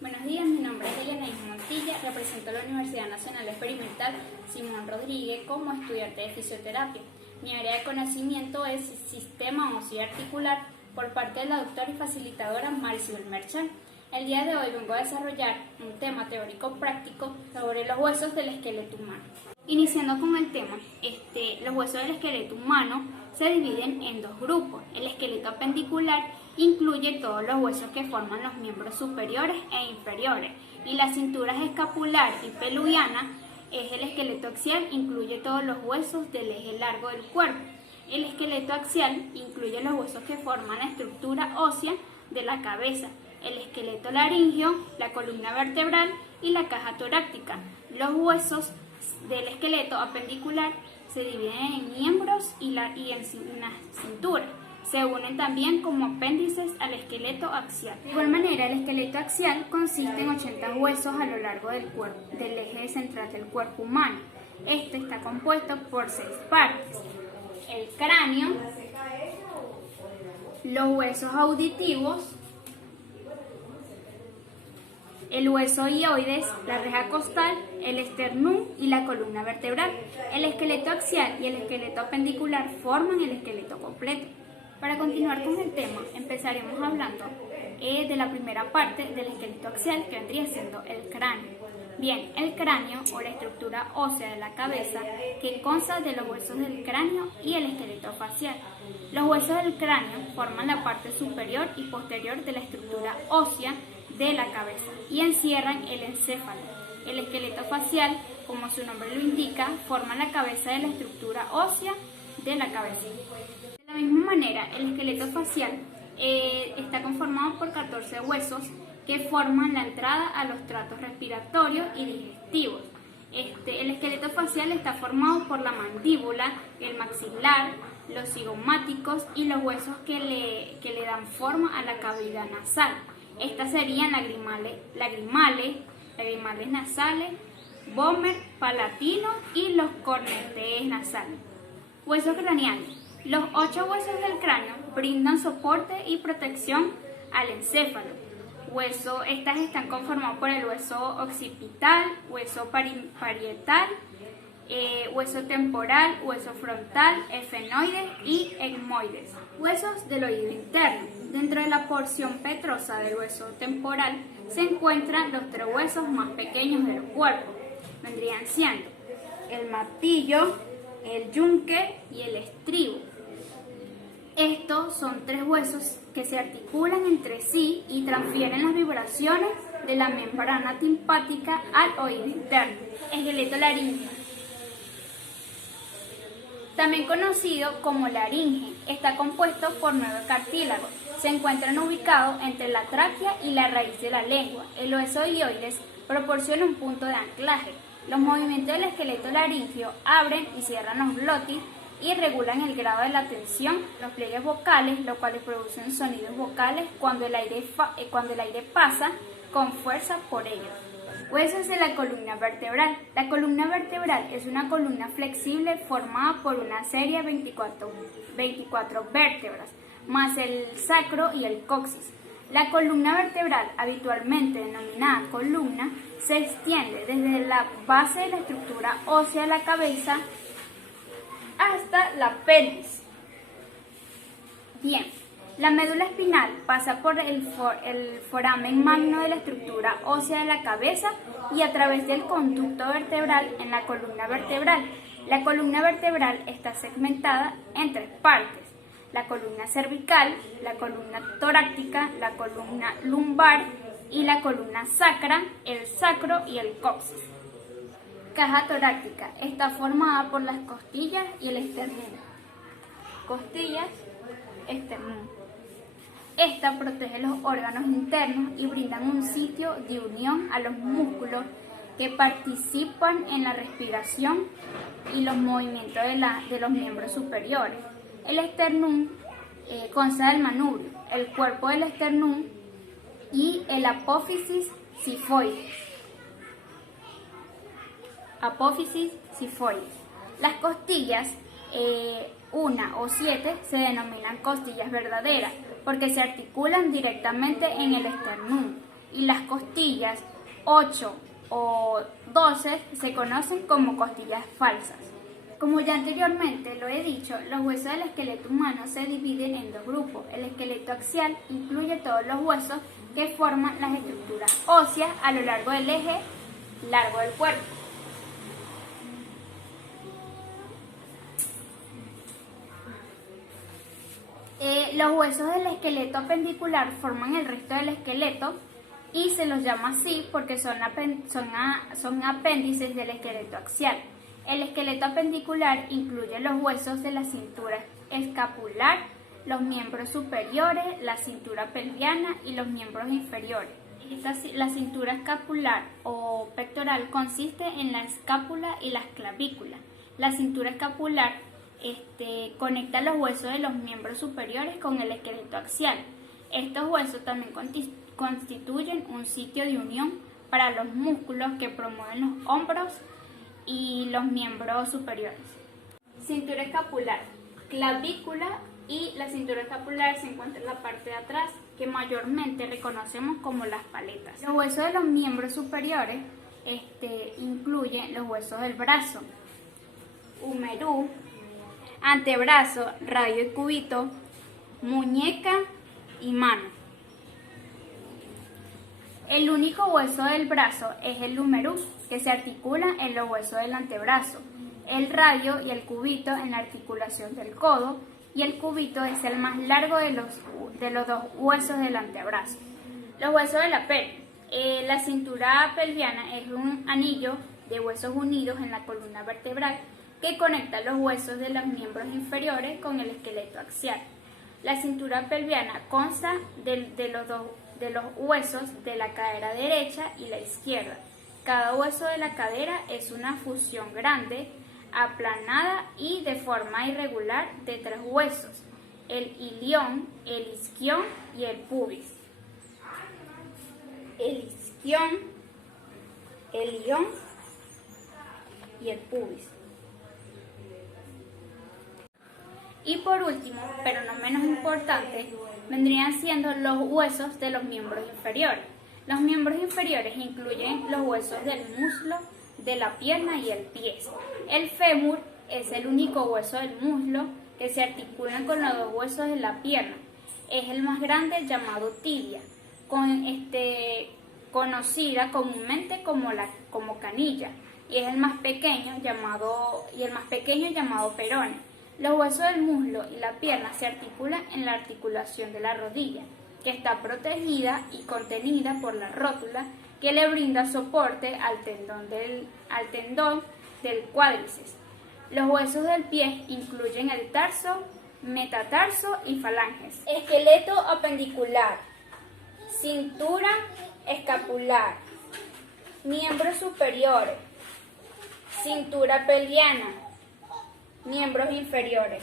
Buenos días, mi nombre es Elena Montilla, represento a la Universidad Nacional Experimental Simón Rodríguez como estudiante de fisioterapia. Mi área de conocimiento es Sistema Óseo Articular por parte de la doctora y facilitadora Maricel Merchan. El día de hoy vengo a desarrollar un tema teórico práctico sobre los huesos del esqueleto humano. Iniciando con el tema, los huesos del esqueleto humano se dividen en dos grupos. El esqueleto apendicular incluye todos los huesos que forman los miembros superiores e inferiores, y las cinturas escapular y peluiana es el esqueleto axial, incluye todos los huesos del eje largo del cuerpo. El esqueleto axial incluye los huesos que forman la estructura ósea de la cabeza, el esqueleto laríngeo, la columna vertebral y la caja torácica. Los huesos del esqueleto apendicular se dividen en miembros y en una cintura. Se unen también como apéndices al esqueleto axial. De igual manera, el esqueleto axial consiste en 80 huesos a lo largo del cuerpo, del eje central del cuerpo humano. Este está compuesto por 6 partes: el cráneo, los huesos auditivos, el hueso hioides, la reja costal, el esternum y la columna vertebral. El esqueleto axial y el esqueleto apendicular forman el esqueleto completo. Para continuar con el tema, empezaremos hablando de la primera parte del esqueleto axial, que vendría siendo el cráneo. Bien, el cráneo o la estructura ósea de la cabeza, que consta de los huesos del cráneo y el esqueleto facial. Los huesos del cráneo forman la parte superior y posterior de la estructura ósea de la cabeza y encierran el encéfalo. El esqueleto facial, como su nombre lo indica, forma la cabeza de la estructura ósea de la cabeza. De la misma manera, el esqueleto facial está conformado por 14 huesos que forman la entrada a los tractos respiratorios y digestivos. El esqueleto facial está formado por la mandíbula, el maxilar, los cigomáticos y los huesos que le dan forma a la cavidad nasal. Estas serían lagrimales nasales, vómer palatino y los cornetes nasales. Huesos craneales. Los 8 huesos del cráneo brindan soporte y protección al encéfalo. Estas están conformadas por el hueso occipital, hueso parietal, hueso temporal, hueso frontal, efenoides y etmoides. Huesos del oído interno. Dentro de la porción petrosa del hueso temporal se encuentran los 3 huesos más pequeños del cuerpo. Vendrían siendo el martillo, el yunque y el estribo. Estos son 3 huesos que se articulan entre sí y transfieren las vibraciones de la membrana timpánica al oído interno. Esqueleto laríngeo, también conocido como laringe, está compuesto por 9 cartílagos. Se encuentran ubicados entre la tráquea y la raíz de la lengua. El hueso hioides proporciona un punto de anclaje. Los movimientos del esqueleto laríngeo abren y cierran los glotis y regulan el grado de la tensión, los pliegues vocales, los cuales producen sonidos vocales cuando el aire pasa con fuerza por ellos. Huesos de la columna vertebral. La columna vertebral es una columna flexible formada por una serie de 24 vértebras, más el sacro y el coxis. La columna vertebral, habitualmente denominada columna, se extiende desde la base de la estructura ósea de la cabeza hasta la pelvis. Bien, la médula espinal pasa por el foramen magno de la estructura ósea de la cabeza y a través del conducto vertebral en la columna vertebral. La columna vertebral está segmentada en 3 partes: la columna cervical, la columna torácica, la columna lumbar y la columna sacra, el sacro y el coxis. Caja torácica está formada por las costillas y el esternón. Costillas, esternón. Esta protege los órganos internos y brindan un sitio de unión a los músculos que participan en la respiración y los movimientos de los miembros superiores. El esternum consta del manubrio, el cuerpo del esternum y el apófisis sifoides. Las costillas, 1 o 7, se denominan costillas verdaderas porque se articulan directamente en el esternum. y las costillas 8 o 12 se conocen como costillas falsas. Como ya anteriormente lo he dicho, los huesos del esqueleto humano se dividen en dos grupos. El esqueleto axial incluye todos los huesos que forman las estructuras óseas a lo largo del eje largo del cuerpo. Los huesos del esqueleto apendicular forman el resto del esqueleto y se los llama así porque son apéndices del esqueleto axial. El esqueleto apendicular incluye los huesos de la cintura escapular, los miembros superiores, la cintura pelviana y los miembros inferiores. La cintura escapular o pectoral consiste en la escápula y las clavículas. La cintura escapular conecta los huesos de los miembros superiores con el esqueleto axial. Estos huesos también constituyen un sitio de unión para los músculos que promueven los hombros y los miembros superiores. Cintura escapular, clavícula y la cintura escapular se encuentra en la parte de atrás, que mayormente reconocemos como las paletas. Los huesos de los miembros superiores incluyen los huesos del brazo, húmero, antebrazo, radio y cúbito, muñeca y mano. El único hueso del brazo es el húmero, que se articula en los huesos del antebrazo, el radio y el cúbito en la articulación del codo, y el cúbito es el más largo de los dos huesos del antebrazo. Los huesos de la pelvis. La cintura pelviana es un anillo de huesos unidos en la columna vertebral que conecta los huesos de los miembros inferiores con el esqueleto axial. La cintura pelviana consta de los huesos de la cadera derecha y la izquierda. Cada hueso de la cadera es una fusión grande, aplanada y de forma irregular de tres huesos: el ilión, el isquión y el pubis. El isquión, el ilión y el pubis. Y por último, pero no menos importante, vendrían siendo los huesos de los miembros inferiores. Los miembros inferiores incluyen los huesos del muslo, de la pierna y el pie. El fémur es el único hueso del muslo que se articula con los dos huesos de la pierna. Es el más grande, llamado tibia, conocida comúnmente como canilla, y es el más pequeño llamado perone. Los huesos del muslo y la pierna se articulan en la articulación de la rodilla, que está protegida y contenida por la rótula que le brinda soporte al tendón del cuádriceps. Los huesos del pie incluyen el tarso, metatarso y falanges. Esqueleto apendicular, cintura escapular, miembros superiores, cintura pelviana, miembros inferiores.